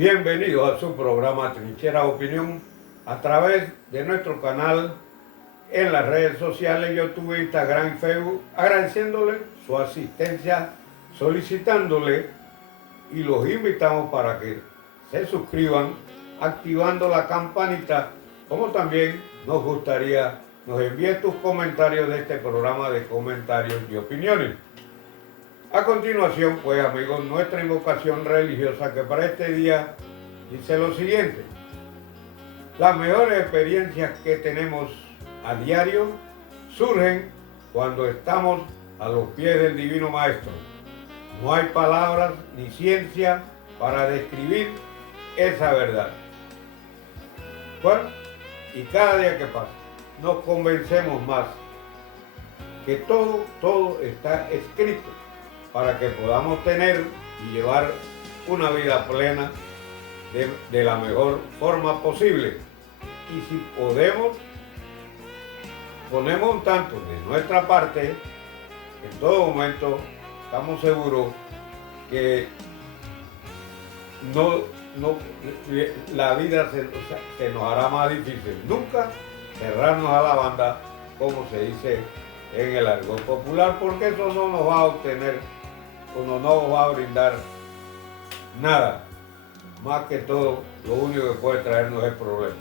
Bienvenidos a su programa Trinchera Opinión a través de nuestro canal en las redes sociales, YouTube, Instagram y Facebook, agradeciéndole su asistencia, solicitándole y los invitamos para que se suscriban activando la campanita, como también nos gustaría nos envíe tus comentarios de este programa de comentarios y opiniones. A continuación, pues amigos, nuestra invocación religiosa que para este día dice lo siguiente: las mejores experiencias que tenemos a diario surgen cuando estamos a los pies del Divino Maestro. No hay palabras ni ciencia para describir esa verdad. Bueno, y cada día que pasa nos convencemos más que todo está escrito para que podamos tener y llevar una vida plena de la mejor forma posible. Y si podemos, ponemos un tanto de nuestra parte, en todo momento estamos seguros que la vida se nos hará más difícil. Nunca cerrarnos a la banda, como se dice en el argot popular, porque eso no nos va a obtener, o no nos va a brindar nada. Más que todo, lo único que puede traernos es problemas.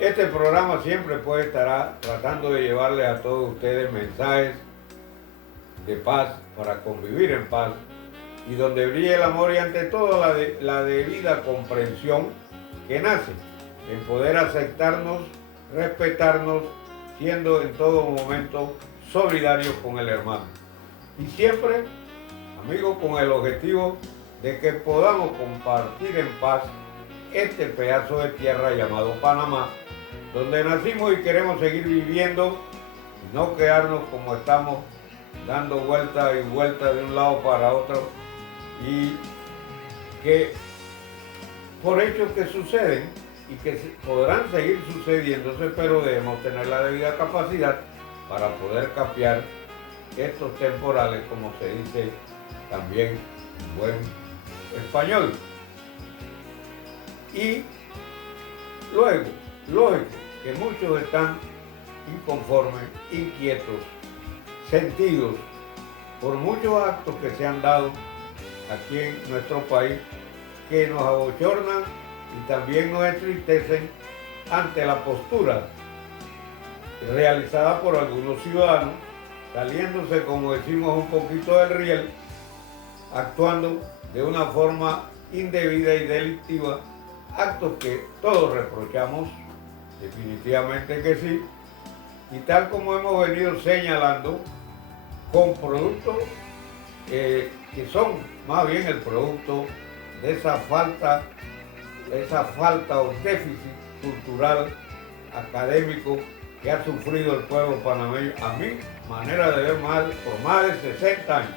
Este programa siempre estará tratando de llevarles a todos ustedes mensajes de paz para convivir en paz y donde brille el amor y ante todo la debida comprensión que nace en poder aceptarnos, respetarnos, siendo en todo momento solidarios con el hermano. Y siempre, amigos, con el objetivo de que podamos compartir en paz este pedazo de tierra llamado Panamá, donde nacimos y queremos seguir viviendo y no quedarnos como estamos, dando vueltas y vueltas de un lado para otro, y que por hechos que suceden y que podrán seguir sucediéndose, pero debemos tener la debida capacidad para poder capear estos temporales, como se dice también en buen español. Y luego, lógico que muchos están inconformes, inquietos, sentidos por muchos actos que se han dado aquí en nuestro país, que nos abochornan y también nos entristecen ante la postura realizada por algunos ciudadanos, saliéndose, como decimos, un poquito del riel, actuando de una forma indebida y delictiva, actos que todos reprochamos, definitivamente que sí, y tal como hemos venido señalando, con productos que son más bien el producto de esa falta o déficit cultural, académico que ha sufrido el pueblo panameño, a mi manera de ver, por más de 60 años.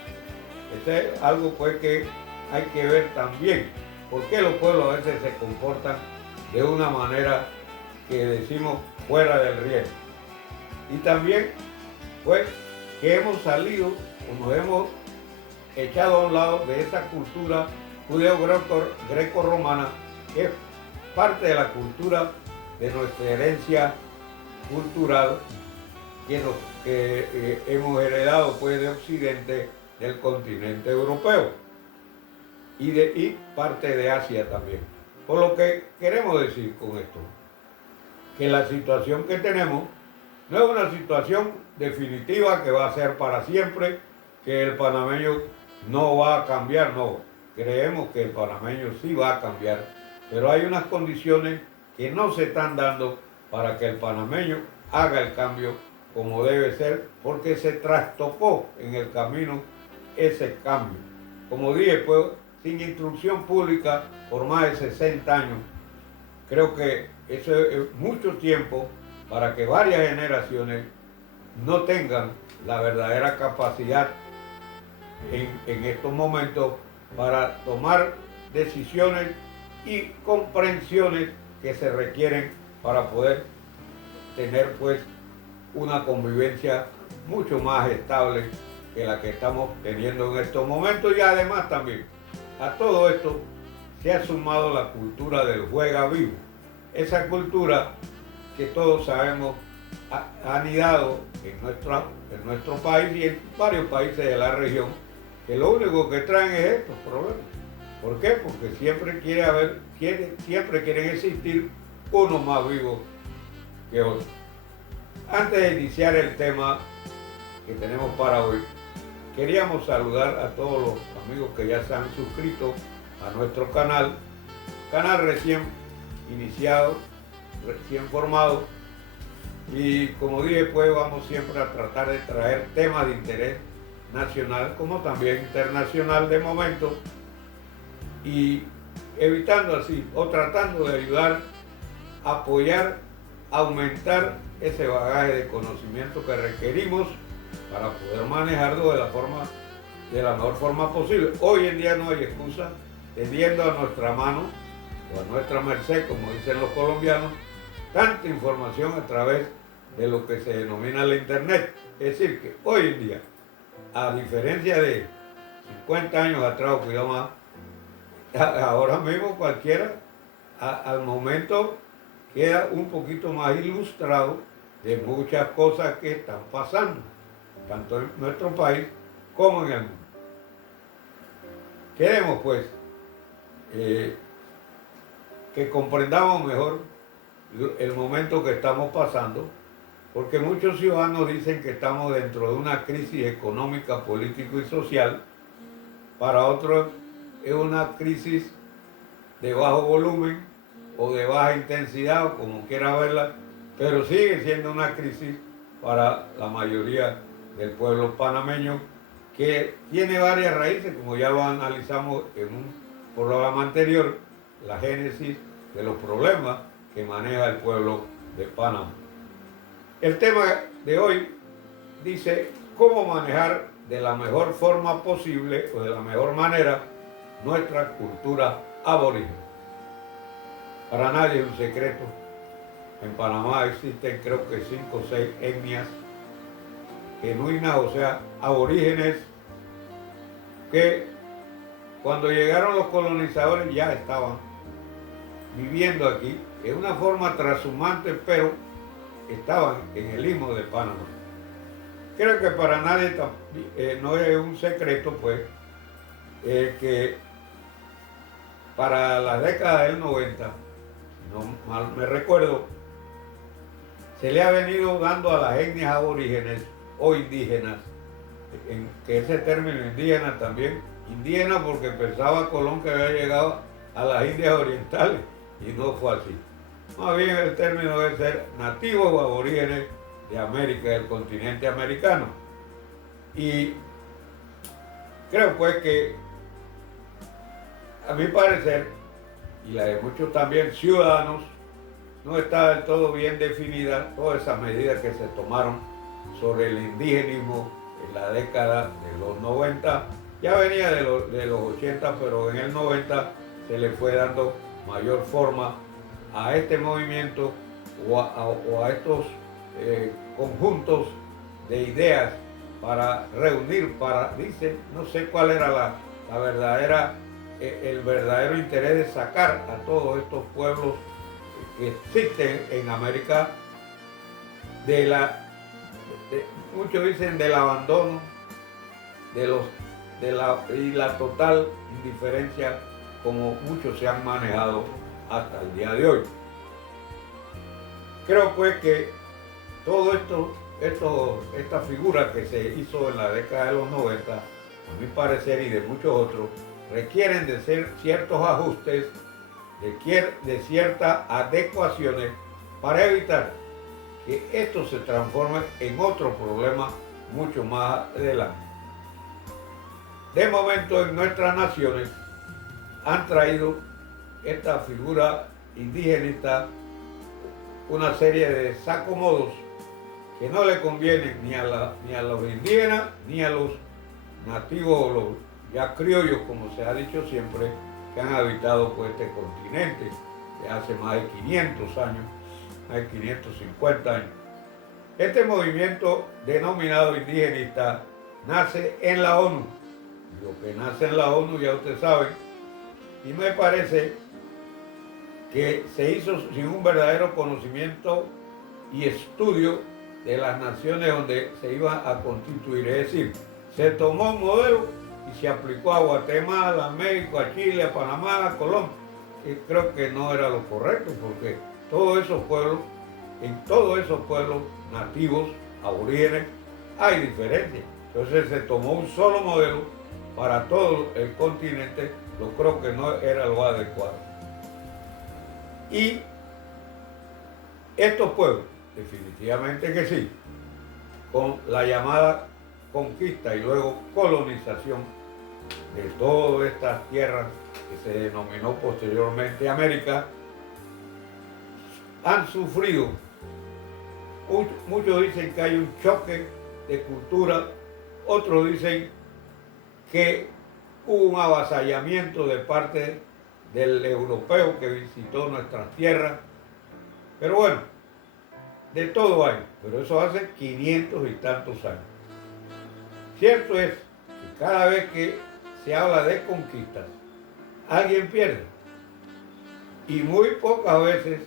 Este es algo pues que hay que ver también, porque los pueblos a veces se comportan de una manera que decimos fuera del riesgo. Y también pues que hemos salido o nos hemos echado a un lado de esa cultura judeo-greco-romana, que es parte de la cultura de nuestra herencia cultural que hemos heredado pues de Occidente, del continente europeo y parte de Asia también. Por lo que queremos decir con esto, que la situación que tenemos no es una situación definitiva que va a ser para siempre, que el panameño no va a cambiar, no. Creemos que el panameño sí va a cambiar, pero hay unas condiciones que no se están dando para que el panameño haga el cambio como debe ser, porque se trastocó en el camino ese cambio. Como dije, pues, sin instrucción pública por más de 60 años. Creo que eso es mucho tiempo para que varias generaciones no tengan la verdadera capacidad en estos momentos para tomar decisiones y comprensiones que se requieren para poder tener pues una convivencia mucho más estable que la que estamos teniendo en estos momentos. Y además también a todo esto se ha sumado la cultura del juega vivo. Esa cultura que todos sabemos ha anidado en nuestro país y en varios países de la región, que lo único que traen es estos problemas. ¿Por qué? Porque siempre quieren existir uno más vivo que otro. Antes de iniciar el tema que tenemos para hoy, queríamos saludar a todos los amigos que ya se han suscrito a nuestro canal recién iniciado, recién formado, y como dije, pues vamos siempre a tratar de traer temas de interés nacional como también internacional de momento, y evitando así o tratando de ayudar, apoyar, aumentar ese bagaje de conocimiento que requerimos para poder manejarlo de la mejor forma posible. Hoy en día no hay excusa, teniendo a nuestra mano o a nuestra merced, como dicen los colombianos, tanta información a través de lo que se denomina la internet. Es decir, que hoy en día, a diferencia de 50 años atrás o cuidado más, ahora mismo cualquiera al momento queda un poquito más ilustrado de muchas cosas que están pasando, tanto en nuestro país como en el mundo. Queremos pues que comprendamos mejor el momento que estamos pasando, porque muchos ciudadanos dicen que estamos dentro de una crisis económica, política y social. Para otros es una crisis de bajo volumen o de baja intensidad, o como quiera verla, pero sigue siendo una crisis para la mayoría del pueblo panameño, que tiene varias raíces, como ya lo analizamos en un programa anterior, la génesis de los problemas que maneja el pueblo de Panamá. El tema de hoy dice cómo manejar de la mejor forma posible o de la mejor manera nuestra cultura aborigen. Para nadie es un secreto. En Panamá existen creo que 5 o 6 etnias genuinas, o sea, aborígenes, que cuando llegaron los colonizadores ya estaban viviendo aquí, de una forma trashumante, pero estaban en el istmo de Panamá. Creo que para nadie no es un secreto, pues, que para las décadas del 90, no mal me recuerdo, se le ha venido dando a las etnias aborígenes o indígenas, que ese término indígena también, indígena porque pensaba Colón que había llegado a las Indias Orientales, y no fue así. Más bien el término debe ser nativos o aborígenes de América, del continente americano. Y creo pues que, a mi parecer, y la de muchos también ciudadanos, no está del todo bien definida todas esas medidas que se tomaron sobre el indigenismo en la década de los 90. Ya venía de los 80, pero en el 90 se le fue dando mayor forma a este movimiento o a estos conjuntos de ideas para reunir, dice, no sé cuál era el verdadero interés de sacar a todos estos pueblos que existen en América muchos dicen del abandono, y la total indiferencia como muchos se han manejado hasta el día de hoy. Creo pues que todo esta figura que se hizo en la década de los 90, a mi parecer y de muchos otros, requieren de ser ciertos ajustes, de ciertas adecuaciones para evitar que esto se transforme en otro problema mucho más adelante. De momento en nuestras naciones han traído esta figura indigenista una serie de desacomodos que no le convienen ni a los indígenas ni a los nativos o los ya criollos, como se ha dicho siempre, que han habitado pues, este continente de hace más de 500 años, más de 550 años. Este movimiento denominado indigenista nace en la ONU. Lo que nace en la ONU, ya ustedes saben, Y me parece que se hizo sin un verdadero conocimiento y estudio de las naciones donde se iba a constituir. Es decir, se tomó un modelo y se aplicó a Guatemala, a México, a Chile, a Panamá, a Colombia. Y creo que no era lo correcto, porque todos esos pueblos, en todos esos pueblos nativos, aborígenes, hay diferencias. Entonces se tomó un solo modelo para todo el continente, yo creo que no era lo adecuado. Y estos pueblos, definitivamente que sí, con la llamada conquista y luego colonización de todas estas tierras que se denominó posteriormente América, han sufrido, muchos dicen que hay un choque de cultura, otros dicen que hubo un avasallamiento de parte del europeo que visitó nuestras tierras, pero bueno, de todo hay, pero eso hace 500 y tantos años. Cierto es que cada vez que se habla de conquistas, alguien pierde, y muy pocas veces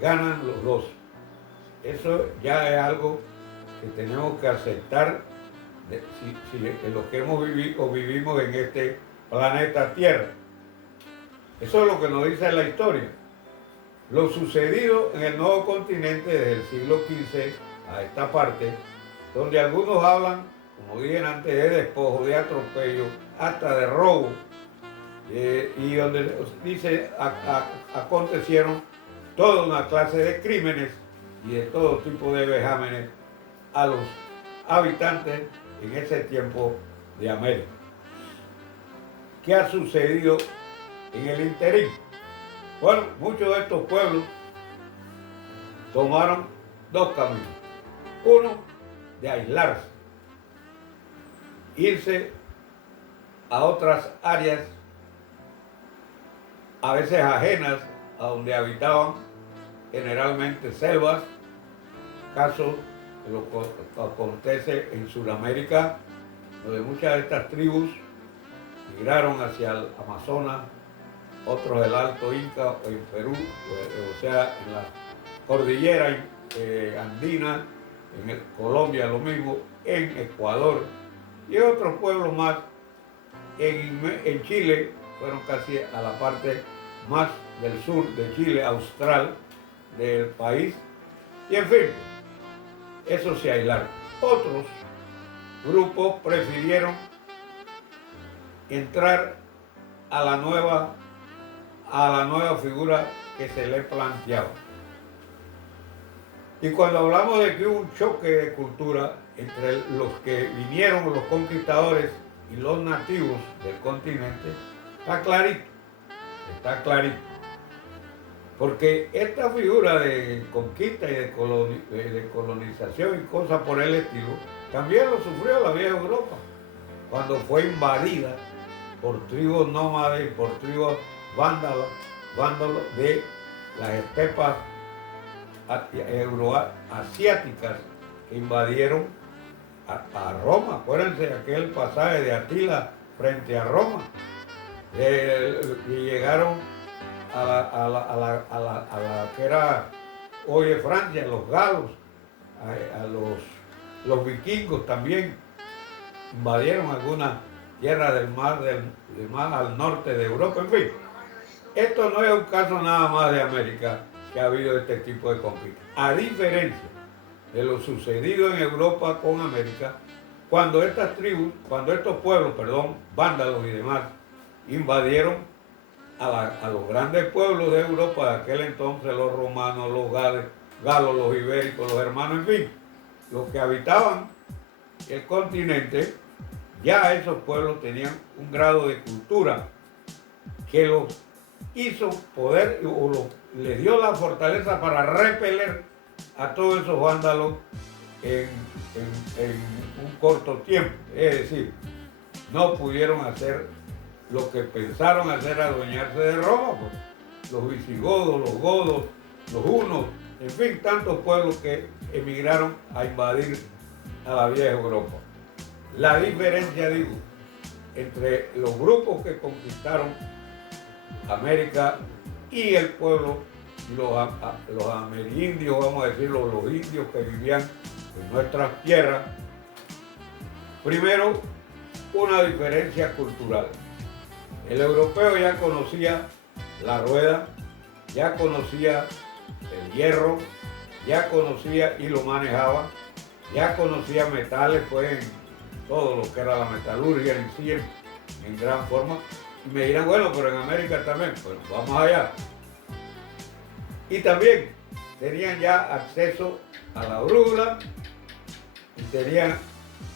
ganan los dos. Eso ya es algo que tenemos que aceptar en lo que hemos vivido o vivimos en este planeta Tierra. Eso es lo que nos dice la historia. Lo sucedido en el nuevo continente desde el siglo XV a esta parte, donde algunos hablan, como dije antes, de despojo, de atropello, hasta de robo, y donde dice acontecieron toda una clase de crímenes y de todo tipo de vejámenes a los habitantes en ese tiempo de América. ¿Qué ha sucedido en el interín? Bueno, muchos de estos pueblos tomaron dos caminos. Uno, de aislarse, irse a otras áreas, a veces ajenas a donde habitaban, generalmente selvas, caso de lo que acontece en Sudamérica, donde muchas de estas tribus migraron hacia el Amazonas, otros del Alto Inca en Perú, o sea, en la cordillera andina, en Colombia lo mismo, en Ecuador y otros pueblos más. En Chile fueron casi a la parte más del sur de Chile, austral del país, y en fin, eso se aislaron. Otros grupos prefirieron entrar a la nueva figura que se le planteaba. Y cuando hablamos de que hubo un choque de cultura entre los que vinieron, los conquistadores, y los nativos del continente, está clarito. Porque esta figura de conquista y de colonización y cosas por el estilo, también lo sufrió la vieja Europa, cuando fue invadida por tribus nómades y por tribus vándalos de las estepas euroasiáticas que invadieron a Roma. Acuérdense de aquel pasaje de Atila frente a Roma, y llegaron a la que era hoy Francia, los galos, los vikingos también invadieron algunas tierras del mar al norte de Europa. En fin, esto no es un caso nada más de América que ha habido este tipo de conflictos. A diferencia de lo sucedido en Europa con América, cuando estos pueblos, vándalos y demás, invadieron a los grandes pueblos de Europa de aquel entonces, los romanos, los galos, los ibéricos, los hermanos, en fin, los que habitaban el continente, ya esos pueblos tenían un grado de cultura que los hizo poder les dio la fortaleza para repeler a todos esos vándalos en un corto tiempo. Es decir, no pudieron hacer lo que pensaron hacer, adueñarse de Roma, pues. Los visigodos, los godos, los hunos, en fin, tantos pueblos que emigraron a invadir a la vieja Europa. La diferencia, digo, entre los grupos que conquistaron América y el pueblo, los amerindios, vamos a decirlo, los indios que vivían en nuestras tierras. Primero, una diferencia cultural. El europeo ya conocía la rueda, ya conocía el hierro, ya conocía y lo manejaba, ya conocía metales, pues en todo lo que era la metalurgia en sí, en gran forma. Y me dirán, bueno, pero en América también, pues vamos allá. Y también tenían ya acceso a la brújula, y tenían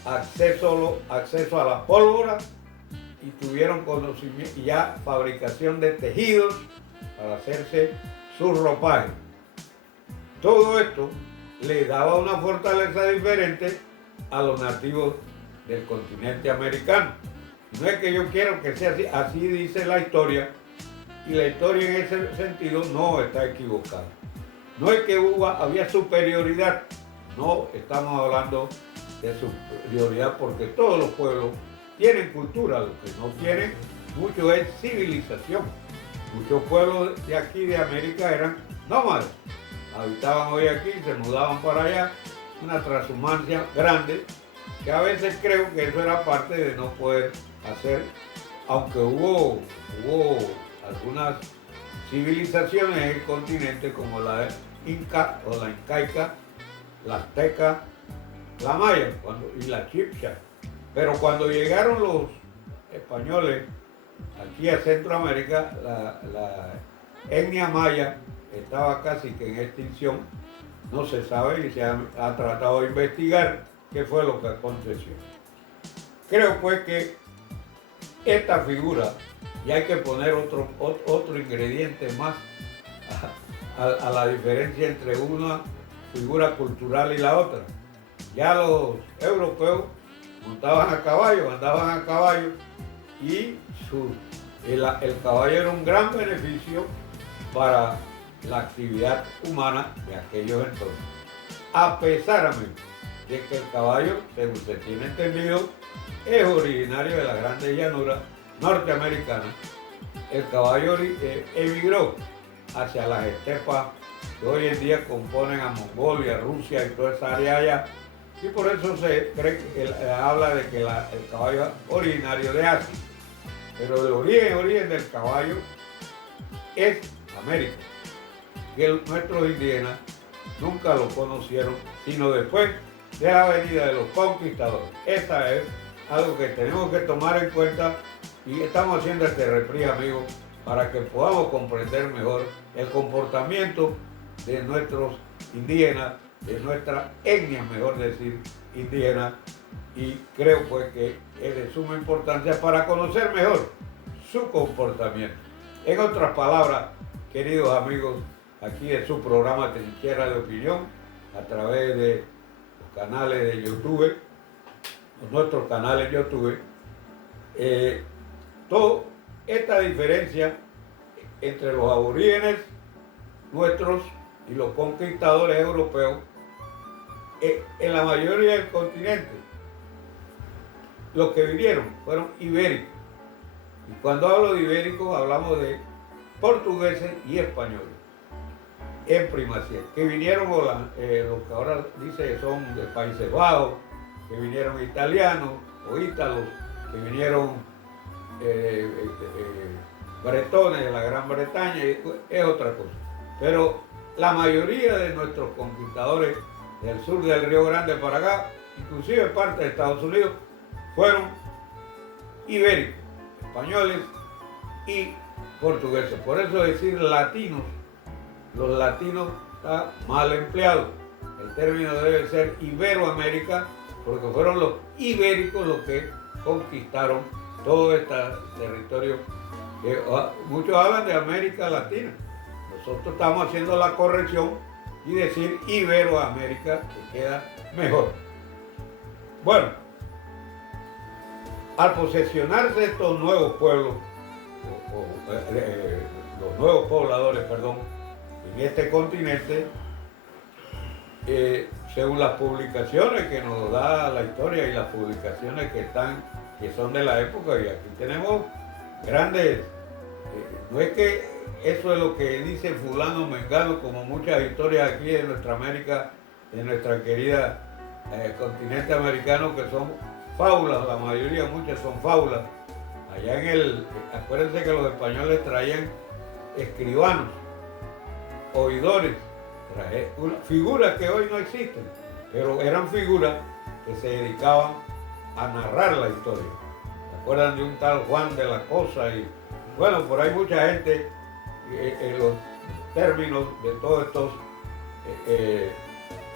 acceso a la pólvora, y tuvieron conocimiento y ya fabricación de tejidos para hacerse sus ropajes. Todo esto le daba una fortaleza diferente a los nativos del continente americano. No es que yo quiero que sea así, así dice la historia, y la historia en ese sentido no está equivocada. No es que había superioridad, no estamos hablando de superioridad porque todos los pueblos tienen cultura, lo que no tienen mucho es civilización. Muchos pueblos de aquí de América eran nómadas, habitaban hoy aquí, se mudaban para allá, una transhumancia grande, que a veces creo que eso era parte de no poder hacer, aunque hubo algunas civilizaciones en el continente como la Inca o la incaica, la azteca, la maya y la chibcha. Pero cuando llegaron los españoles aquí a Centroamérica, la etnia maya estaba casi que en extinción, no se sabe y se ha tratado de investigar qué fue lo que aconteció. Creo pues que esta figura, y hay que poner otro ingrediente más a la diferencia entre una figura cultural y la otra. Ya los europeos montaban a caballo, andaban a caballo, y el caballo era un gran beneficio para la actividad humana de aquellos entonces. A pesar de que el caballo, según se tiene entendido, es originario de la grande llanura norteamericana, el caballo emigró hacia las estepas que hoy en día componen a Mongolia, Rusia y toda esa área allá, y por eso se cree que habla de que el caballo es originario de Asia, pero el origen del caballo es América, que nuestros indígenas nunca lo conocieron, sino después de la venida de los conquistadores. Esa es algo que tenemos que tomar en cuenta, y estamos haciendo este reprise, amigos, para que podamos comprender mejor el comportamiento de nuestros indígenas, de nuestra etnia, mejor decir, indígena, y creo pues que es de suma importancia para conocer mejor su comportamiento. En otras palabras, queridos amigos, aquí de su programa Trinchera de Opinión, a través de los canales de YouTube, nuestros canales de YouTube, toda esta diferencia entre los aborígenes nuestros y los conquistadores europeos en la mayoría del continente, los que vinieron fueron ibéricos. Y cuando hablo de ibéricos hablamos de portugueses y españoles en primacía, que vinieron los que ahora dice son de Países Bajos, que vinieron italianos o ítalos, que vinieron bretones de la Gran Bretaña, es otra cosa. Pero la mayoría de nuestros conquistadores del sur del Río Grande para acá, inclusive parte de Estados Unidos, fueron ibéricos, españoles y portugueses. Por eso decir latinos, los latinos está mal empleado. El término debe ser Iberoamérica, porque fueron los ibéricos los que conquistaron todo este territorio. Muchos hablan de América Latina. Nosotros estamos haciendo la corrección y decir Iberoamérica, que queda mejor. Bueno, al posesionarse estos nuevos pueblos, los nuevos pobladores, en este continente, según las publicaciones que nos da la historia y las publicaciones que son de la época, y aquí tenemos grandes No es que eso es lo que dice fulano mengano, como muchas historias aquí en nuestra América, en nuestra querida continente americano, que son fábulas, la mayoría, muchas son fábulas. Allá acuérdense que los españoles traían escribanos, oidores, figuras que hoy no existen, pero eran figuras que se dedicaban a narrar la historia. ¿Se acuerdan de un tal Juan de la Cosa? Y bueno, por ahí mucha gente, en los términos de todos estos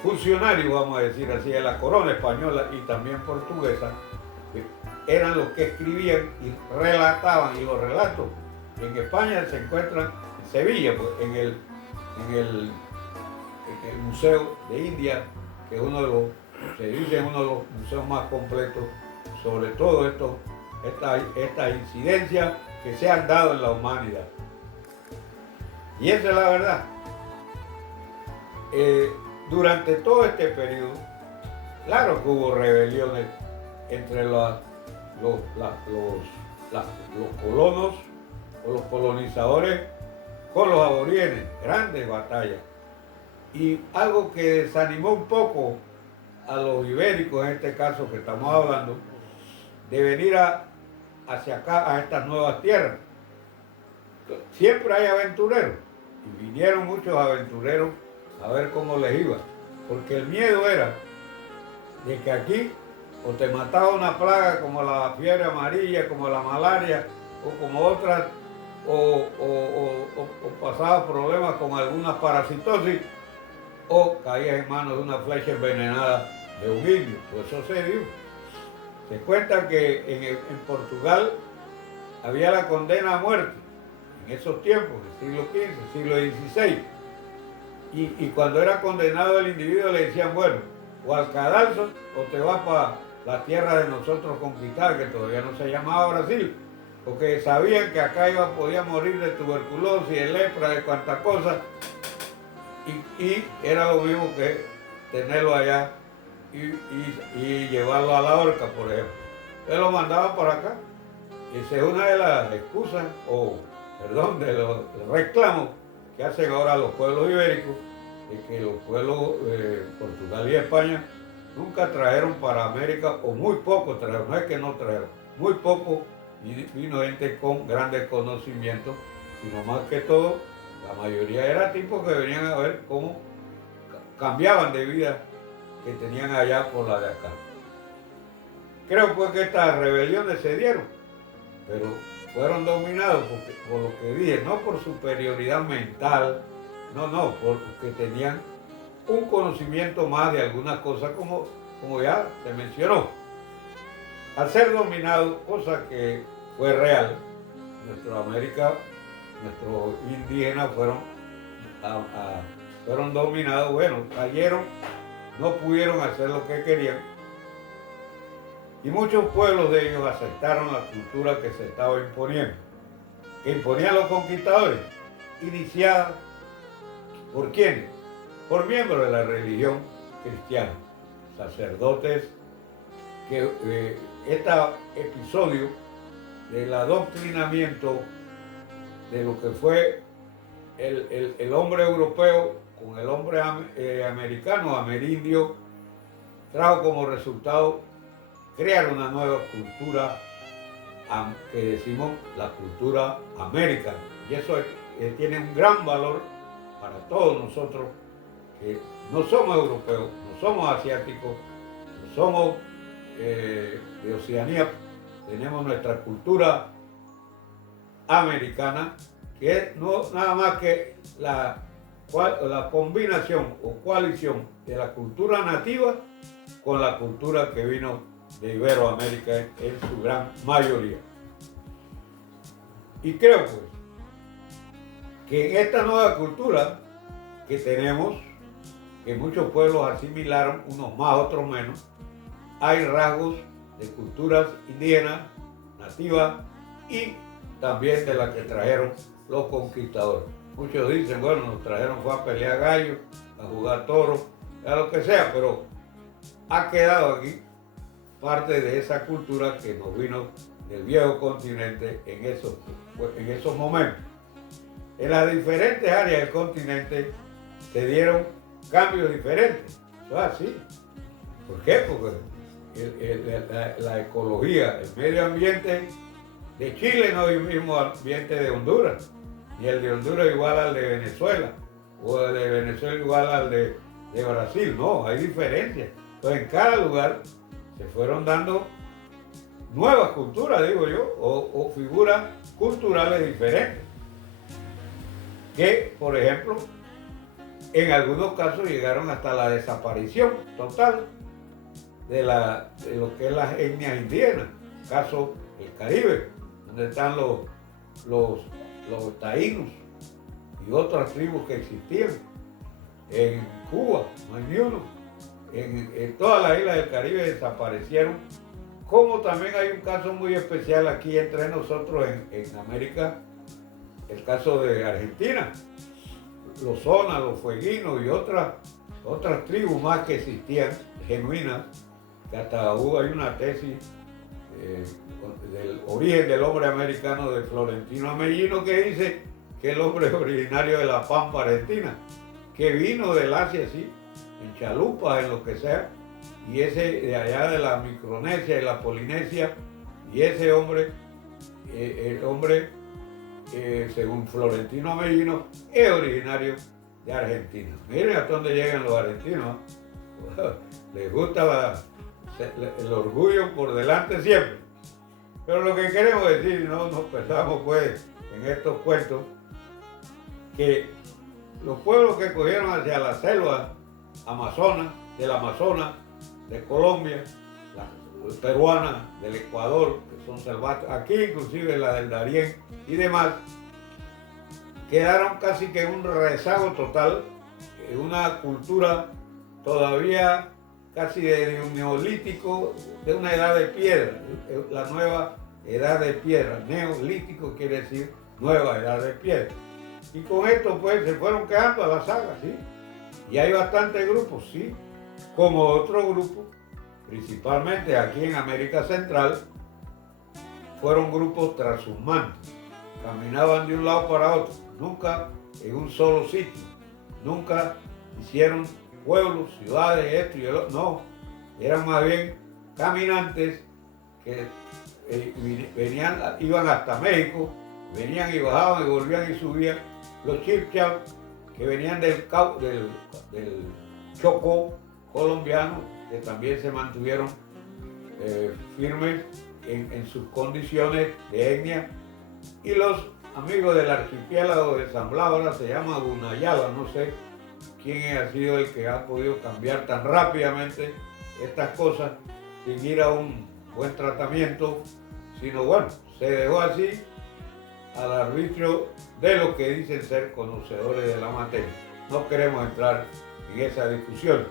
funcionarios, vamos a decir así, de la corona española y también portuguesa, eran los que escribían y relataban, y los relatos en España se encuentran en Sevilla, pues, en el Museo de India, que es se dice uno de los museos más completos sobre todo estas incidencias que se han dado en la humanidad. Y esa es la verdad. Durante todo este periodo, claro que hubo rebeliones entre los colonos o los colonizadores con los aborígenes, grandes batallas. Y algo que desanimó un poco a los ibéricos, en este caso que estamos hablando, de venir hacia acá, a estas nuevas tierras. Siempre hay aventureros, y vinieron muchos aventureros a ver cómo les iba, porque el miedo era de que aquí o te mataba una plaga como la fiebre amarilla, como la malaria, o como otras, o pasaba problemas con alguna parasitosis, o caías en manos de una flecha envenenada de un indio. Pues eso se dio. Se cuenta que en Portugal había la condena a muerte en esos tiempos, del siglo XV, siglo XVI. Y cuando era condenado el individuo le decían, bueno, o al cadalso o te vas para la tierra de nosotros conquistar, que todavía no se llamaba Brasil, porque sabían que acá podía morir de tuberculosis, de lepra, de cuantas cosas, y era lo mismo que tenerlo allá y llevarlo a la horca, por ejemplo. Él lo mandaba para acá. Esa es una de las excusas, de los reclamos que hacen ahora los pueblos ibéricos, de que los pueblos de Portugal y España nunca trajeron para América, o muy poco trajeron, no es que no trajeron, muy poco vino gente con grandes conocimientos, sino más que todo, la mayoría era tipos que venían a ver cómo cambiaban de vida que tenían allá por la de acá. Creo pues que estas rebeliones se dieron, pero fueron dominados por lo que dije, no por superioridad mental, no, porque tenían un conocimiento más de algunas cosas como ya se mencionó. Al ser dominados, cosa que fue real, nuestros indígenas fueron dominados, bueno, cayeron, no pudieron hacer lo que querían, y muchos pueblos de ellos aceptaron la cultura que se estaba imponiendo, que imponían los conquistadores, iniciada ¿por quiénes? Por miembros de la religión cristiana, sacerdotes, que este episodio del adoctrinamiento de lo que fue el hombre europeo con el hombre americano, amerindio, trajo como resultado crear una nueva cultura que decimos la cultura americana. Y eso tiene un gran valor para todos nosotros que no somos europeos, no somos asiáticos, no somos de Oceanía, tenemos nuestra cultura americana, que es no nada más que la combinación o coalición de la cultura nativa con la cultura que vino de Iberoamérica en su gran mayoría. Y creo pues que en esta nueva cultura que tenemos, que muchos pueblos asimilaron, unos más, otros menos, hay rasgos de culturas indígenas, nativas y también de las que trajeron los conquistadores. Muchos dicen, bueno, nos trajeron fue a pelear gallos, a jugar toros, a lo que sea, pero ha quedado aquí parte de esa cultura que nos vino del viejo continente en esos tiempos. pues, en esos momentos. En las diferentes áreas del continente se dieron cambios diferentes. Eso es así. ¿Por qué? Porque la ecología, el medio ambiente de Chile no es el mismo ambiente de Honduras, ni el de Honduras igual al de Venezuela, o el de Venezuela igual al de Brasil. No, hay diferencias. Entonces en cada lugar se fueron dando nuevas culturas, digo yo, o figuras culturales diferentes, que, por ejemplo, en algunos casos llegaron hasta la desaparición total de lo que es las etnias indígenas, caso el Caribe, donde están los taínos y otras tribus que existían. En Cuba no hay ni uno. En todas las islas del Caribe desaparecieron, como también hay un caso muy especial aquí entre nosotros en América, el caso de Argentina, los zonas, los fueguinos y otras tribus más que existían, genuinas, que hasta hay una tesis del origen del hombre americano de Florentino Amellino que dice que el hombre es originario de la Pampa Argentina, que vino del Asia, sí, en chalupas, en lo que sea, y ese de allá de la Micronesia y la Polinesia, y ese hombre, según Florentino Amellino, es originario de Argentina. Miren hasta dónde llegan los argentinos. Les gusta el orgullo por delante siempre. Pero lo que queremos decir, no nos perdamos pues en estos cuentos, que los pueblos que cogieron hacia la selva amazonas, del Amazonas, de Colombia, las peruanas, del Ecuador, que son salvajes, aquí inclusive la del Darién y demás, quedaron casi que en un rezago total, en una cultura todavía casi de un neolítico, de una edad de piedra, la nueva edad de piedra. Neolítico quiere decir nueva edad de piedra. Y con esto pues se fueron quedando a la saga, ¿sí? Y hay bastantes grupos, sí, como otros grupos, principalmente aquí en América Central, fueron grupos transhumantes. Caminaban de un lado para otro, nunca en un solo sitio, nunca hicieron pueblos, ciudades, esto y el otro, no, eran más bien caminantes que iban hasta México, venían y bajaban y volvían y subían. Los chibchas que venían del Chocó colombiano, que también se mantuvieron firmes en sus condiciones de etnia, y los amigos del archipiélago de San Blas, ahora se llama Gunayala, no sé quién ha sido el que ha podido cambiar tan rápidamente estas cosas sin ir a un buen tratamiento, sino bueno, se dejó así al arbitrio de los que dicen ser conocedores de la materia. No queremos entrar en esa discusión.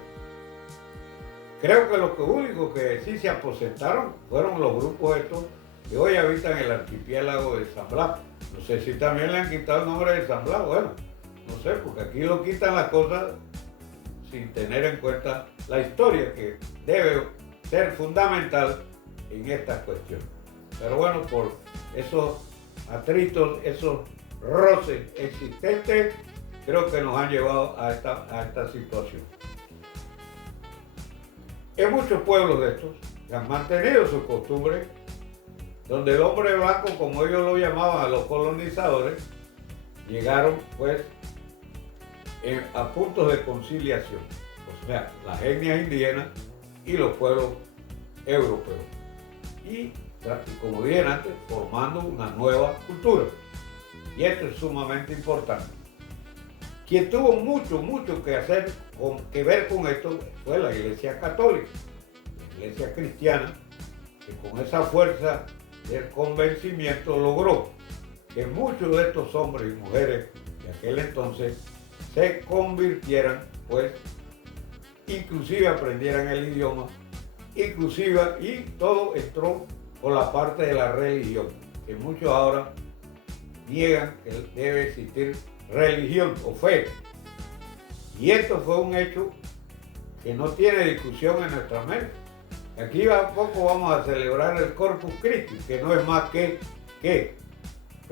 Creo que los únicos que sí se aposentaron fueron los grupos estos que hoy habitan el archipiélago de San Blas. No sé si también le han quitado el nombre de San Blas, bueno, no sé, porque aquí lo quitan las cosas sin tener en cuenta la historia, que debe ser fundamental en estas cuestiones. Pero bueno, por esos atritos, esos roces existentes, creo que nos han llevado a esta situación. En muchos pueblos de estos que han mantenido sus costumbres, donde el hombre blanco, como ellos lo llamaban a los colonizadores, llegaron pues a puntos de conciliación, o sea, las etnias indígenas y los pueblos europeos. Y como dije antes, formando una nueva cultura. Y esto es sumamente importante. Quien tuvo mucho que ver con esto fue la Iglesia Católica, la Iglesia Cristiana, que con esa fuerza del convencimiento logró que muchos de estos hombres y mujeres de aquel entonces se convirtieran, pues, inclusive aprendieran el idioma, inclusive, y todo entró por la parte de la religión, que muchos ahora niegan que debe existir religión o fe. Y esto fue un hecho que no tiene discusión en nuestra mente. Aquí a poco vamos a celebrar el Corpus Christi, que no es más que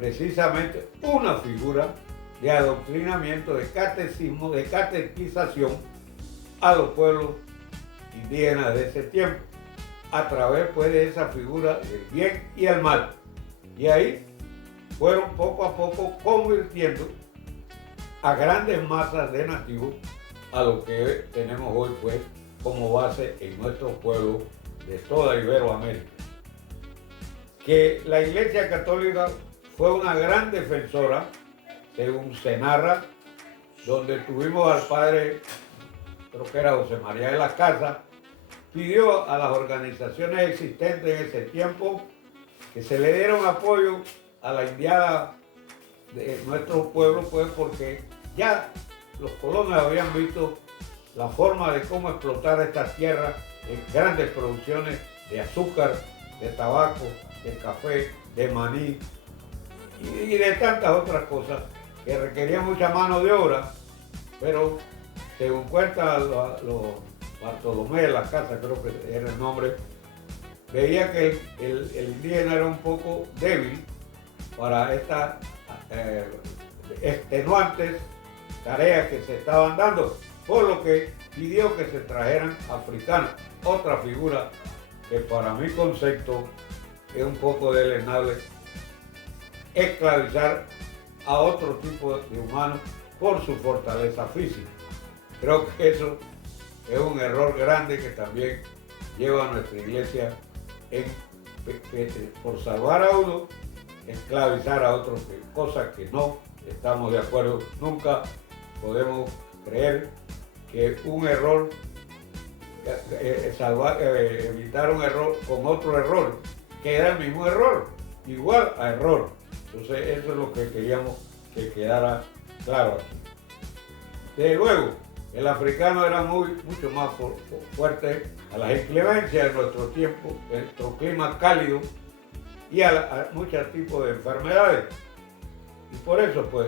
precisamente una figura de adoctrinamiento, de catecismo, de catequización a los pueblos indígenas de ese tiempo, a través pues de esa figura del bien y el mal. Y ahí fueron poco a poco convirtiendo a grandes masas de nativos a lo que tenemos hoy pues como base en nuestros pueblos de toda Iberoamérica. Que la Iglesia Católica fue una gran defensora, según se narra, donde tuvimos al padre, creo que era José María de las Casas, pidió a las organizaciones existentes en ese tiempo que se le diera un apoyo a la indiada de nuestro pueblo, pues porque ya los colonos habían visto la forma de cómo explotar estas tierras en grandes producciones de azúcar, de tabaco, de café, de maní y de tantas otras cosas que requerían mucha mano de obra, pero según cuenta los Bartolomé de las Casas, creo que era el nombre, veía que el indígena era un poco débil para estas extenuantes tareas que se estaban dando, por lo que pidió que se trajeran africanos, otra figura que para mi concepto es un poco deleznable, esclavizar a otro tipo de humanos por su fortaleza física. Creo que eso es un error grande que también lleva a nuestra iglesia por salvar a uno, esclavizar a otros, cosa que no estamos de acuerdo. Nunca podemos creer que un error, evitar un error con otro error, que era el mismo error, igual a error. Entonces eso es lo que queríamos que quedara claro aquí. Desde luego, el africano era mucho más fuerte a las inclemencias de nuestro tiempo, de nuestro clima cálido y a muchos tipos de enfermedades. Y por eso pues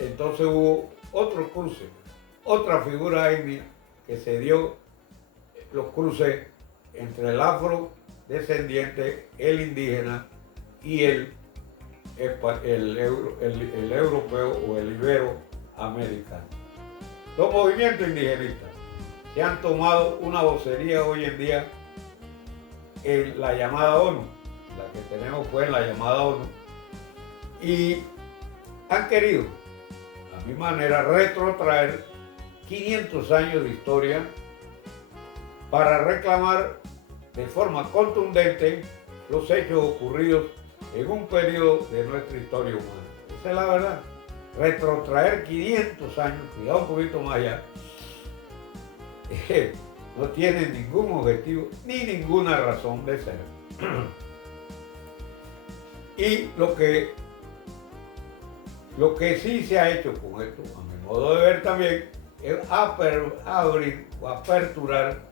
entonces hubo otro cruce, otra figura étnica que se dio, los cruces entre el afrodescendiente, el indígena y el europeo o el iberoamericano. Los movimientos indigenistas se han tomado una vocería hoy en día en la llamada ONU, la que tenemos pues en la llamada ONU, y han querido, a mi manera, retrotraer 500 años de historia para reclamar de forma contundente los hechos ocurridos en un periodo de nuestra historia humana. Esa es la verdad. Retrotraer 500 años, cuidado un poquito más allá, no tiene ningún objetivo ni ninguna razón de ser. Y lo que sí se ha hecho con esto, a mi modo de ver también, es abrir o aperturar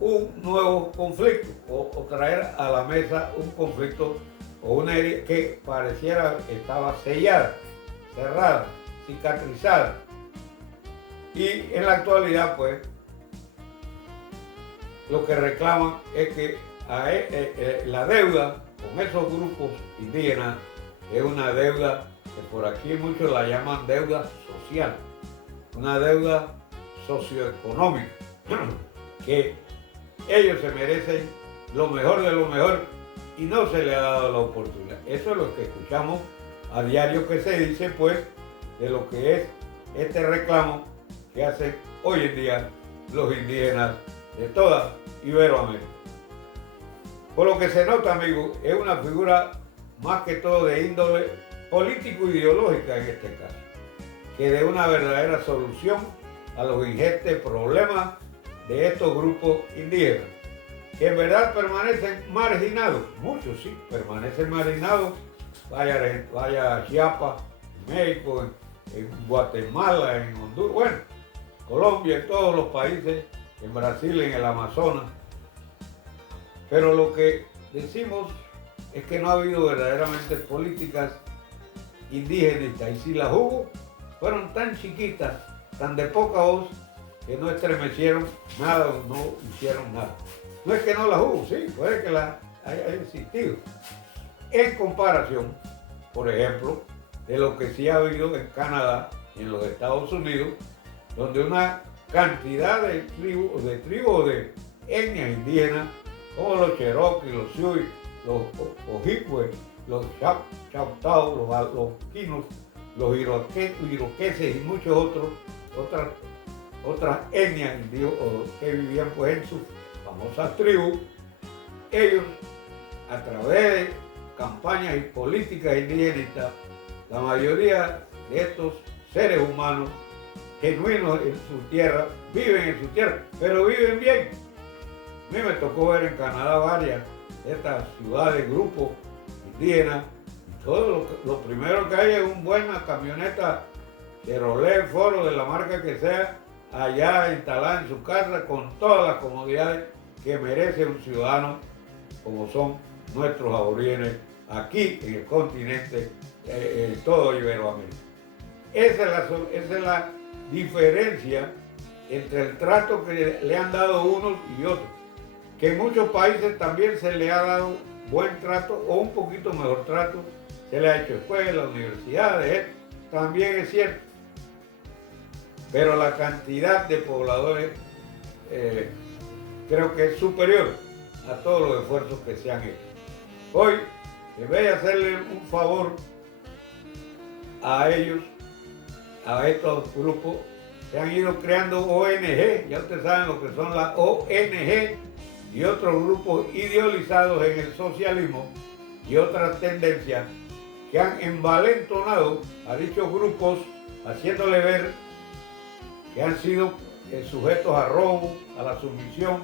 un nuevo conflicto o traer a la mesa un conflicto o una herida que pareciera que estaba sellada, cerrada, cicatrizada. Y en la actualidad, pues, lo que reclaman es que la deuda con esos grupos indígenas es una deuda que por aquí muchos la llaman deuda social, una deuda socioeconómica, que ellos se merecen lo mejor de lo mejor y no se les ha dado la oportunidad. Eso es lo que escuchamos a diario que se dice, pues, de lo que es este reclamo que hacen hoy en día los indígenas de toda Iberoamérica. Por lo que se nota, amigo, es una figura más que todo de índole político-ideológica en este caso, que de una verdadera solución a los ingentes problemas de estos grupos indígenas, que en verdad permanecen marginados, muchos sí, permanecen marginados, vaya a Chiapas, en México, en Guatemala, en Honduras, bueno, Colombia, en todos los países, en Brasil, en el Amazonas. Pero lo que decimos es que no ha habido verdaderamente políticas indígenas, y si las hubo, fueron tan chiquitas, tan de poca voz, que no estremecieron nada o no hicieron nada. No es que no las hubo, sí, puede que las haya existido. En comparación, por ejemplo, de lo que sí ha habido en Canadá y en los Estados Unidos, donde una cantidad de tribus de etnias indígenas, como los Cherokee, los Sioux, los Ojibwe, los Choctaw, los Quinos, los iroqueses y muchos otras etnias indígenas que vivían pues en sus famosas tribus, ellos a través de campañas y políticas indígenas, la mayoría de estos seres humanos genuinos en su tierra, viven en su tierra, pero viven bien. A mí me tocó ver en Canadá varias de estas ciudades, grupos indígenas, y todo lo primero que hay es una buena camioneta Chevrolet, Foro, de la marca que sea, allá instalada en su casa con todas las comodidades que merece un ciudadano como son nuestros aborígenes aquí en el continente, en todo Iberoamérica. Esa es la diferencia entre el trato que le han dado unos y otros, que en muchos países también se le ha dado buen trato o un poquito mejor trato, se le ha hecho escuelas, universidades, también es cierto, pero la cantidad de pobladores creo que es superior a todos los esfuerzos que se han hecho. Hoy, en vez de hacerle un favor a ellos, a estos grupos, se han ido creando ONG, ya ustedes saben lo que son las ONG y otros grupos idealizados en el socialismo y otras tendencias que han envalentonado a dichos grupos, haciéndole ver que han sido sujetos a robo, a la sumisión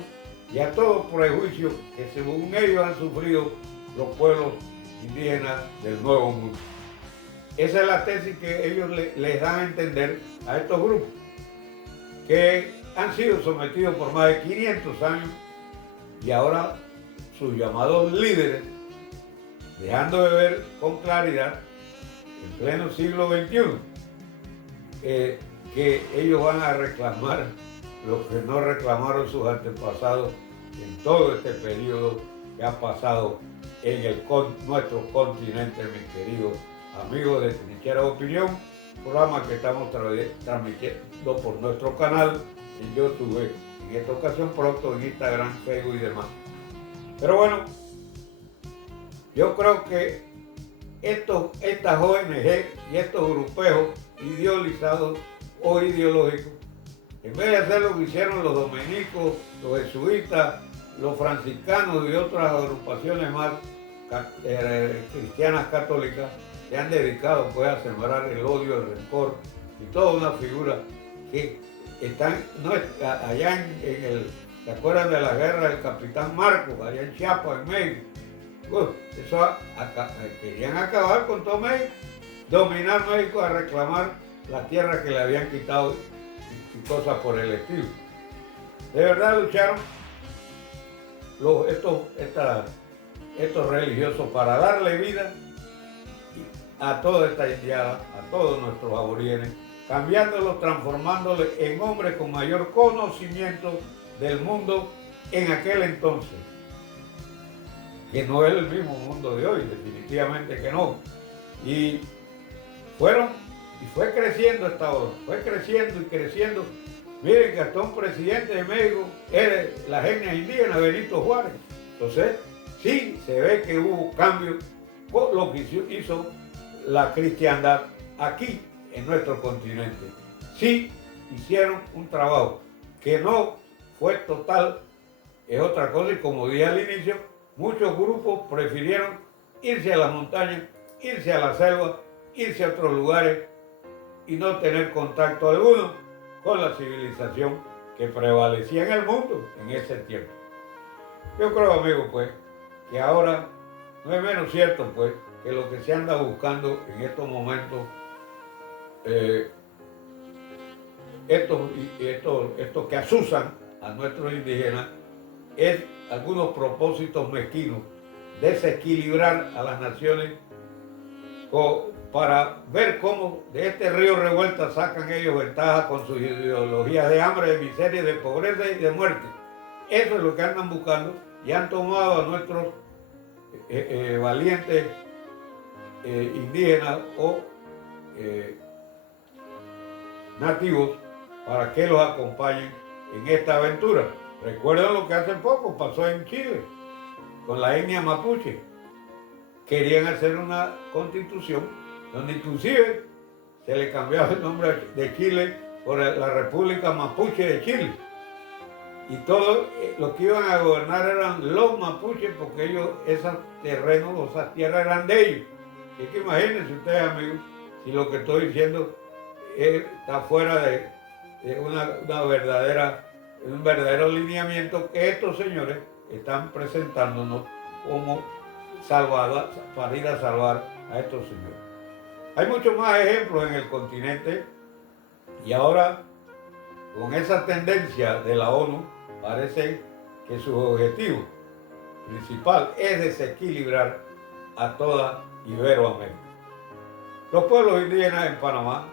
y a todo prejuicio que según ellos han sufrido los pueblos indígenas del Nuevo Mundo. Esa es la tesis que ellos les dan a entender a estos grupos, que han sido sometidos por más de 500 años y ahora sus llamados líderes, dejando de ver con claridad en pleno siglo XXI, que ellos van a reclamar lo que no reclamaron sus antepasados en todo este periodo que ha pasado en nuestro continente, mis queridos amigos de Trinchera Opinión, programa que estamos transmitiendo por nuestro canal en YouTube, en esta ocasión pronto en Instagram, Facebook y demás. Pero bueno, yo creo que estas ONG y estos grupejos idealizados o ideológicos, en vez de hacer lo que hicieron los dominicos, los jesuitas, los franciscanos y otras agrupaciones más cristianas católicas, se han dedicado pues a sembrar el odio, el rencor y toda una figura que están allá ¿se acuerdan de la guerra del Capitán Marcos, allá en Chiapas, en México? Querían acabar con todo México, dominar México, a reclamar la tierra que le habían quitado y cosas por el estilo. De verdad lucharon estos religiosos para darle vida a toda esta indiada, a todos nuestros aborígenes, cambiándolos, transformándolos en hombres con mayor conocimiento del mundo en aquel entonces, que no es el mismo mundo de hoy, definitivamente que no. Y fue creciendo esta obra, fue creciendo y creciendo. Miren que hasta un presidente de México es la etnia indígena, Benito Juárez. Entonces, sí se ve que hubo cambios por lo que hizo la cristiandad aquí en nuestro continente. Sí hicieron un trabajo que no fue total, es otra cosa, y como dije al inicio, muchos grupos prefirieron irse a las montañas, irse a la selva, irse a otros lugares y no tener contacto alguno con la civilización que prevalecía en el mundo en ese tiempo. Yo creo, amigos, pues, que ahora no es menos cierto, pues, que lo que se anda buscando en estos momentos, estos que asusan a nuestros indígenas, es algunos propósitos mezquinos, desequilibrar a las naciones para ver cómo de este río revuelta sacan ellos ventaja con sus ideologías de hambre, de miseria, de pobreza y de muerte. Eso es lo que andan buscando y han tomado a nuestros valientes indígenas o nativos para que los acompañen en esta aventura. Recuerden lo que hace poco pasó en Chile con la etnia mapuche. Querían hacer una constitución donde inclusive se le cambiaba el nombre de Chile por la República Mapuche de Chile. Y todos los que iban a gobernar eran los mapuches porque ellos, esos terrenos, esas tierras eran de ellos. Es que imagínense ustedes, amigos, si lo que estoy diciendo está fuera de un verdadero lineamiento que estos señores están presentándonos como para ir a salvar a estos señores. Hay muchos más ejemplos en el continente y ahora con esa tendencia de la ONU parece que su objetivo principal es desequilibrar a toda Iberoamérica. Los pueblos indígenas en Panamá,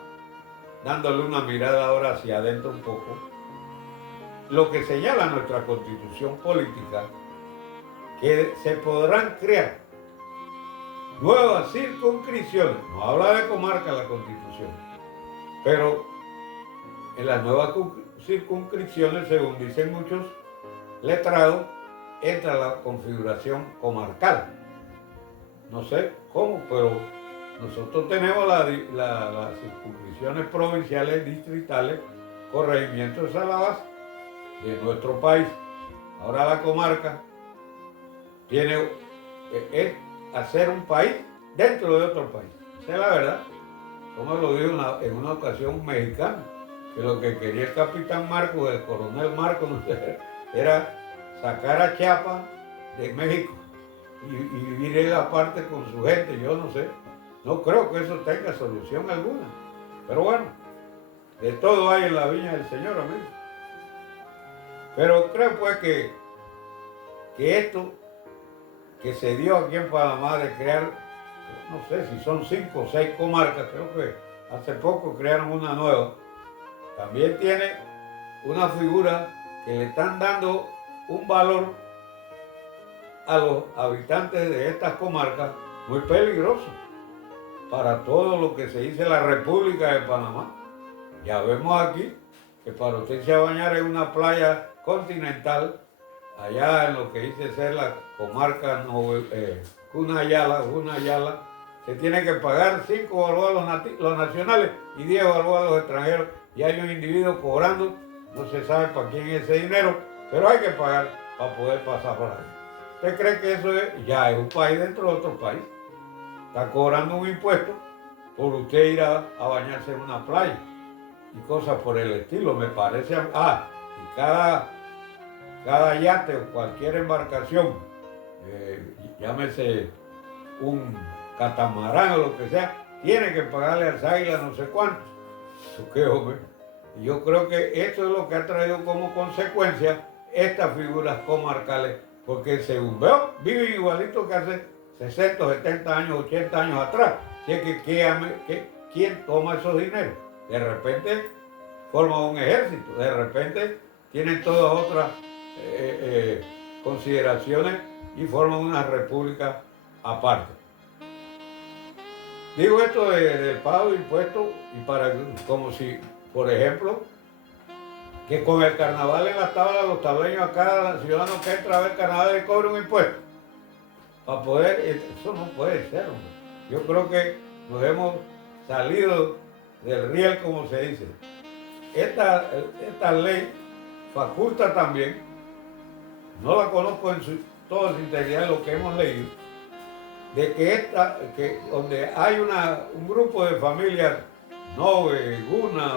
dándole una mirada ahora hacia adentro un poco, lo que señala nuestra constitución política, que se podrán crear nuevas circunscripciones, no habla de comarca la constitución, pero en las nuevas circunscripciones, según dicen muchos letrados, entra la configuración comarcal. No sé cómo, pero nosotros tenemos las circunscripciones provinciales, distritales, corregimientos, esa es la base de nuestro país. Ahora la comarca es hacer un país dentro de otro país. Esa es la verdad. Como lo dijo en una ocasión un mexicano, que lo que quería el capitán Marcos, el coronel Marcos, no sé, era sacar a Chiapas de México y vivir en la parte con su gente. Yo no sé, no creo que eso tenga solución alguna. Pero bueno, de todo hay en la viña del Señor, amigo. Pero creo pues que esto que se dio aquí en Panamá de crear, no sé si son 5 o 6 comarcas, creo que hace poco crearon una nueva, también tiene una figura que le están dando un valor a los habitantes de estas comarcas muy peligroso para todo lo que se dice la República de Panamá. Ya vemos aquí que para usted se bañar en una playa continental, allá en lo que dice ser la comarca Cunayala, se tiene que pagar 5 balboas los nacionales y 10 balboas los extranjeros. Y hay un individuo cobrando, no se sabe para quién es ese dinero, pero hay que pagar para poder pasar por ahí. ¿Usted cree que eso ya es un país dentro de otro país? Está cobrando un impuesto por usted ir a bañarse en una playa y cosas por el estilo, me parece. Y cada yate o cualquier embarcación, llámese un catamarán o lo que sea, tiene que pagarle al águila no sé cuánto. Y yo creo que esto es lo que ha traído como consecuencia estas figuras comarcales, porque según veo, viven igualito que hace 60, 70 años, 80 años atrás. Así es que ¿quién toma esos dineros? De repente forma un ejército, de repente tienen todas otras consideraciones y forman una república aparte. Digo esto del pago de impuestos y como si, por ejemplo, que con el carnaval en las tablas los tableños a cada ciudadano que entra a ver carnaval le cobra un impuesto. Para poder, eso no puede ser, hombre. Yo creo que nos hemos salido del riel, como se dice. Esta ley faculta también, no la conozco en toda su integridad, lo que hemos leído, de que donde hay un grupo de familias, Nove, Guna,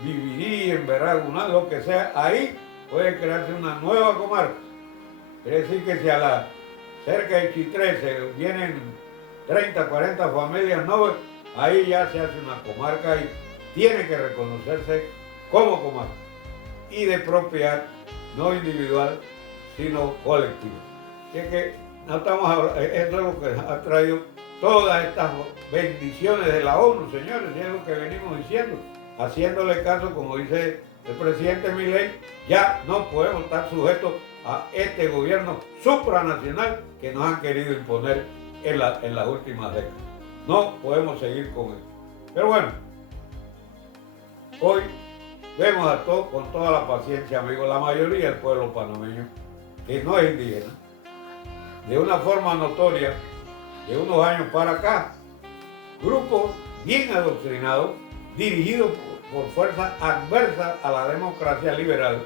Vivirí, Emberraguna, lo que sea, ahí puede crearse una nueva comarca. Quiere decir que si cerca de Chitré se vienen 30, 40 familias Nove, ahí ya se hace una comarca y tiene que reconocerse como comarca y de propiedad no individual, sino colectiva. Así que no estamos hablando, esto es lo que ha traído todas estas bendiciones de la ONU, señores, y es lo que venimos diciendo, haciéndole caso, como dice el presidente Milei, ya no podemos estar sujetos a este gobierno supranacional que nos han querido imponer en las últimas décadas. No podemos seguir con esto. Pero bueno, hoy vemos a todos con toda la paciencia, amigos, la mayoría del pueblo panameño, que no es indígena, de una forma notoria, de unos años para acá, grupos bien adoctrinados, dirigidos por fuerzas adversas a la democracia liberal,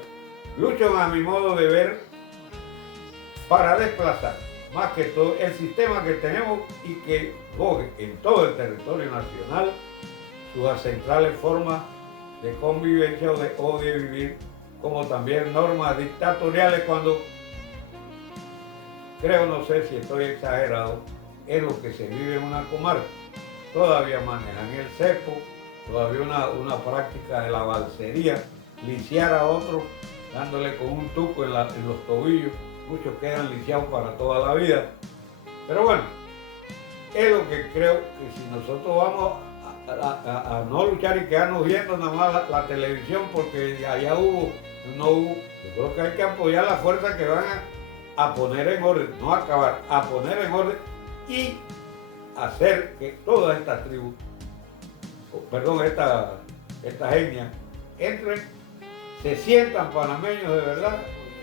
luchan a mi modo de ver para desplazar más que todo el sistema que tenemos y que coge en todo el territorio nacional sus ancestrales formas de convivencia o de vivir, como también normas dictatoriales cuando, creo, no sé si estoy exagerado, es lo que se vive en una comarca. Todavía manejan el cepo, todavía una práctica de la balsería, lisiar a otros dándole con un tuco en los tobillos, muchos quedan lisiados para toda la vida. Pero bueno, es lo que creo que si nosotros vamos a no luchar y quedarnos viendo nada más la televisión porque allá no hubo, yo creo que hay que apoyar las fuerzas que van a poner en orden, no acabar, a poner en orden y hacer que todas estas tribus, estas etnias, entren, se sientan panameños de verdad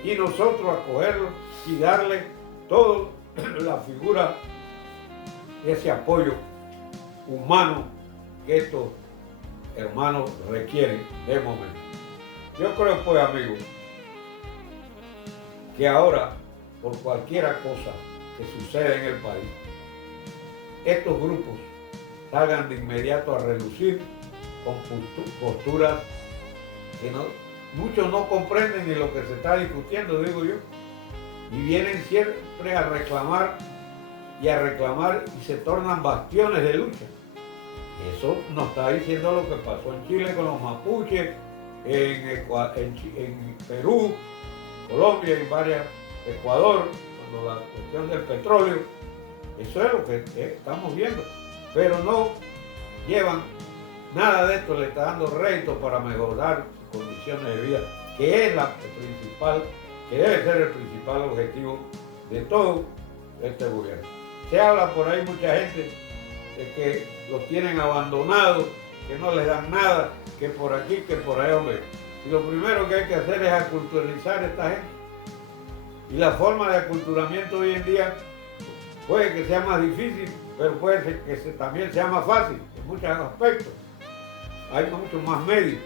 y nosotros acogerlos y darle toda la figura de ese apoyo humano que estos hermanos requieren de momento. Yo creo, pues, amigos, que ahora, por cualquier cosa que suceda en el país, estos grupos salgan de inmediato a relucir con posturas que muchos no comprenden ni lo que se está discutiendo, digo yo, y vienen siempre a reclamar y se tornan bastiones de lucha. Eso nos está diciendo lo que pasó en Chile con los mapuches, en Perú, Colombia y Ecuador, cuando la cuestión del petróleo. Eso es lo que estamos viendo, pero no llevan nada de esto, le está dando rédito para mejorar sus condiciones de vida, que es que debe ser el principal objetivo de todo este gobierno. Se habla por ahí mucha gente de que los tienen abandonados, que no les dan nada, que por aquí, que por allá, hombre. Y lo primero que hay que hacer es aculturalizar a esta gente. Y la forma de aculturamiento hoy en día puede que sea más difícil, pero puede ser que también sea más fácil en muchos aspectos. Hay muchos más medios.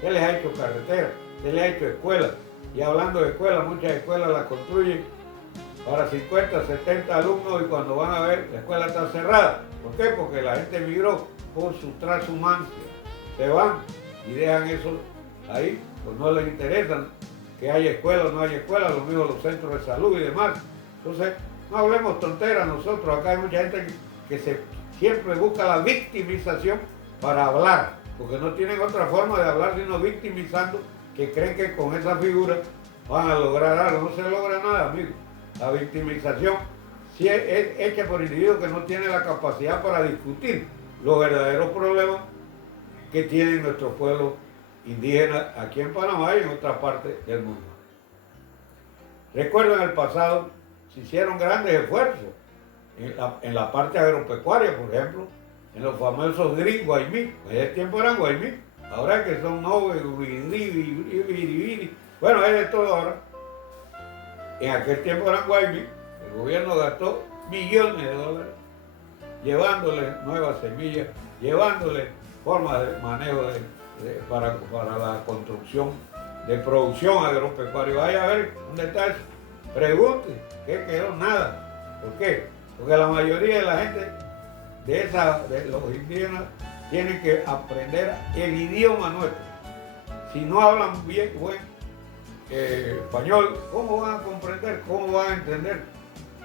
Se les ha hecho carreteras, se les ha hecho escuelas. Y hablando de escuelas, muchas escuelas las construyen para 50, 70 alumnos y cuando van a ver, la escuela está cerrada. ¿Por qué? Porque la gente emigró por su transhumancia. Se van y dejan eso ahí, pues no les interesan que haya escuela o no haya escuela, lo mismo los centros de salud y demás. Entonces, no hablemos tonteras nosotros. Acá hay mucha gente que siempre busca la victimización para hablar, porque no tienen otra forma de hablar sino victimizando, que creen que con esa figura van a lograr algo. No se logra nada, amigos. La victimización sí es hecha por individuos que no tienen la capacidad para discutir los verdaderos problemas que tienen nuestros pueblos indígenas aquí en Panamá y en otras partes del mundo. Recuerdo en el pasado se hicieron grandes esfuerzos en la parte agropecuaria, por ejemplo, en los famosos GRI Guaymí. En ese tiempo eran Guaymí, ahora que son Nove, Biribiri, bueno, es de todo ahora. En aquel tiempo eran Guaymí, el gobierno gastó millones de dólares llevándole nuevas semillas, llevándole formas de manejo para la construcción de producción agropecuaria. Vaya a ver dónde está eso. Pregunte, ¿qué quedó? Nada. ¿Por qué? Porque la mayoría de la gente de los indígenas tienen que aprender el idioma nuestro. Si no hablan bien, buen español, ¿cómo van a comprender? ¿Cómo van a entender?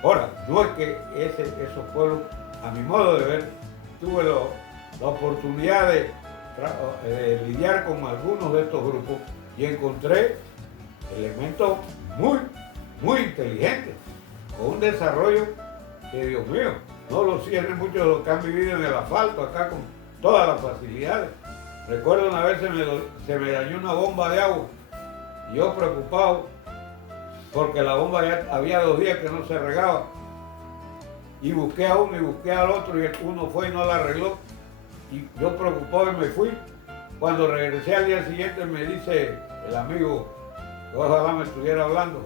Ahora, no es que esos pueblos, a mi modo de ver, tuve la oportunidad de lidiar con algunos de estos grupos y encontré elementos muy inteligentes, con un desarrollo que, Dios mío, no lo tienen muchos de los que han vivido en el asfalto acá con todas las facilidades. Recuerdo una vez se me dañó una bomba de agua y yo preocupado porque la bomba ya había 2 días que no se regaba. Y busqué a uno y busqué al otro y uno fue y no la arregló. Y yo preocupado y me fui. Cuando regresé al día siguiente me dice el amigo, que ojalá me estuviera hablando,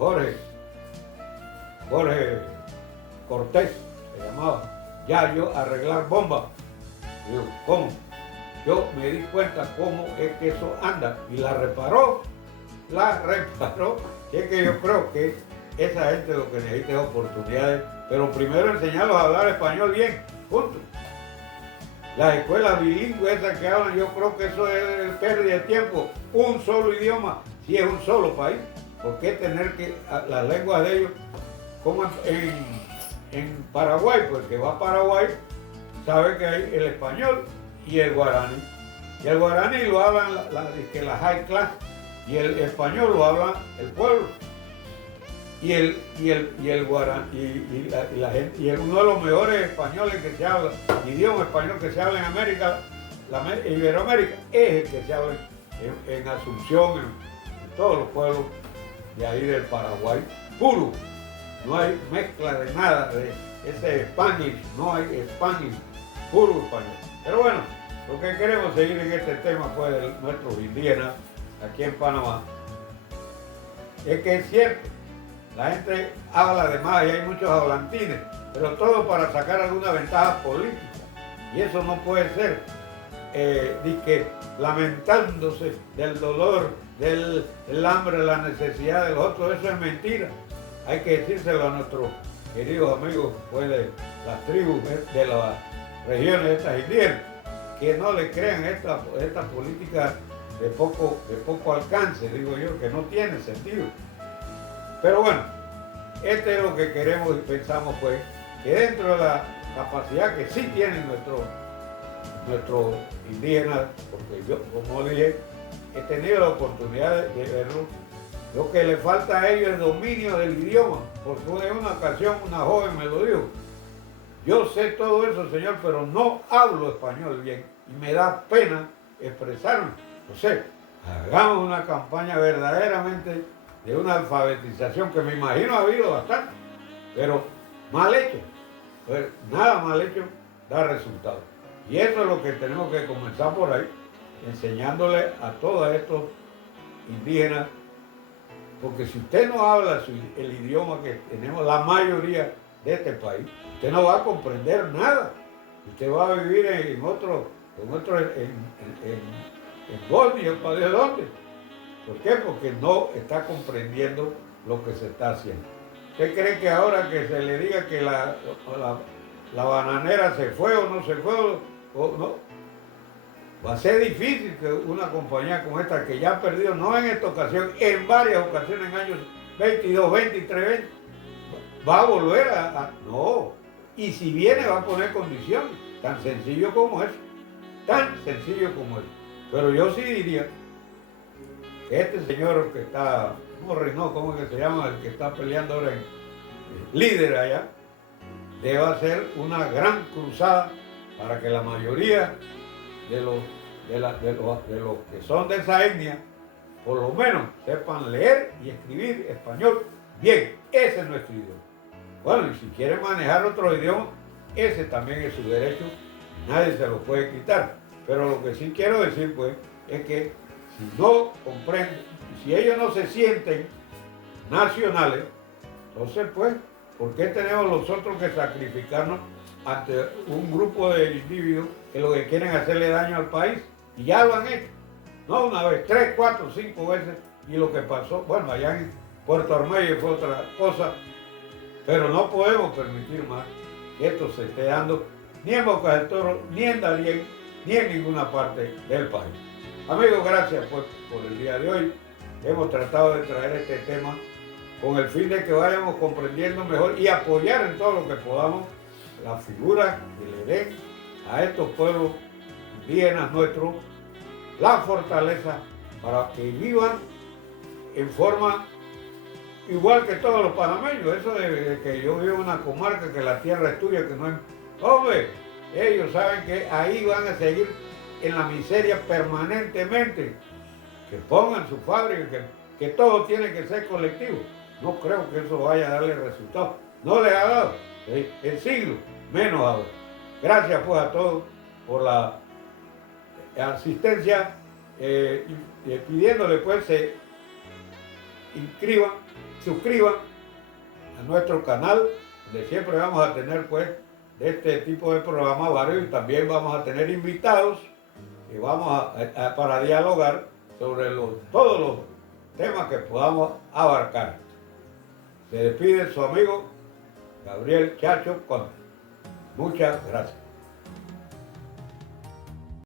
Jorge Cortés, se llamaba, ya yo arreglar bombas. Digo, ¿cómo? Yo me di cuenta cómo es que eso anda y la reparó. Es que yo creo que esa gente lo que necesita es oportunidades, pero primero enseñarlos a hablar español bien, punto. Las escuelas bilingües esas que hablan, yo creo que eso es pérdida de tiempo. Un solo idioma, si es un solo país. ¿Por qué tener que las lenguas de ellos, como en Paraguay? Pues el que va a Paraguay sabe que hay el español y el guaraní. Y el guaraní lo hablan la high class y el español lo hablan el pueblo. Y el guaraní y uno de los mejores españoles que se habla, idioma español que se habla en América, Iberoamérica, es el que se habla en Asunción, en todos los pueblos de ahí del Paraguay, puro. No hay mezcla de nada de ese Spanish, no hay Spanish, puro español. Pero bueno, lo que queremos seguir en este tema pues de nuestros indígenas aquí en Panamá es que es cierto. La gente habla de más y hay muchos hablantines, pero todo para sacar alguna ventaja política. Y eso no puede ser, lamentándose del dolor, del hambre, la necesidad de los otros. Eso es mentira. Hay que decírselo a nuestros queridos amigos pues, de las tribus de las regiones estas indígenas, que no le crean esta política de poco alcance, digo yo, que no tiene sentido. Pero bueno, este es lo que queremos y pensamos pues, que dentro de la capacidad que sí tienen nuestros indígenas, porque yo, como dije, he tenido la oportunidad de verlo, lo que le falta a ellos es dominio del idioma, porque en una ocasión una joven me lo dijo, yo sé todo eso, señor, pero no hablo español bien y me da pena expresarme. O sea, hagamos una campaña verdaderamente de una alfabetización que me imagino ha habido bastante, pero mal hecho. Pues nada mal hecho da resultados. Y eso es lo que tenemos que comenzar por ahí, enseñándole a todos estos indígenas, porque si usted no habla el idioma que tenemos la mayoría de este país, usted no va a comprender nada. Usted va a vivir en Bosnia, ¿de dónde? ¿Por qué? Porque no está comprendiendo lo que se está haciendo. ¿Usted cree que ahora que se le diga que la bananera se fue o no se fue, o no? Va a ser difícil que una compañía como esta, que ya ha perdido, no en esta ocasión, en varias ocasiones, en años 22, 23, 20, va a volver no. Y si viene va a poner condiciones, tan sencillo como eso. Tan sencillo como eso. Pero yo sí diría que este señor que está, ¿cómo es que se llama? El que está peleando ahora en líder allá, debe hacer una gran cruzada para que la mayoría de los que son de esa etnia, por lo menos sepan leer y escribir español bien. Ese es nuestro idioma. Bueno, y si quieren manejar otro idioma, ese también es su derecho, nadie se lo puede quitar. Pero lo que sí quiero decir, pues, es que si no comprenden, si ellos no se sienten nacionales, entonces, pues, ¿por qué tenemos nosotros que sacrificarnos ante un grupo de individuos que lo que quieren hacerle daño al país? Y ya lo han hecho. No una vez, 3, 4, 5 veces. Y lo que pasó, bueno, allá en Puerto Armuelle fue otra cosa. Pero no podemos permitir más que esto se esté dando ni en Bocas del Toro, ni en Darién, ni en ninguna parte del país. Amigos, gracias pues, por el día de hoy. Hemos tratado de traer este tema con el fin de que vayamos comprendiendo mejor y apoyar en todo lo que podamos la figura que le den a estos pueblos indígenas nuestros la fortaleza para que vivan en forma igual que todos los panameños. Eso de que yo vivo en una comarca, que la tierra es tuya, que no es... Hombre, ellos saben que ahí van a seguir en la miseria permanentemente. Que pongan su fábrica, que todo tiene que ser colectivo. no creo que eso vaya a darle resultado. No le ha dado en siglos, menos ahora. Gracias pues a todos por la asistencia, pidiéndole pues se inscriban, suscriban a nuestro canal, donde siempre vamos a tener pues de este tipo de programas varios, y también vamos a tener invitados y vamos para dialogar sobre todos los temas que podamos abarcar. Se despide su amigo Gabriel Chacho Conde. Muchas gracias.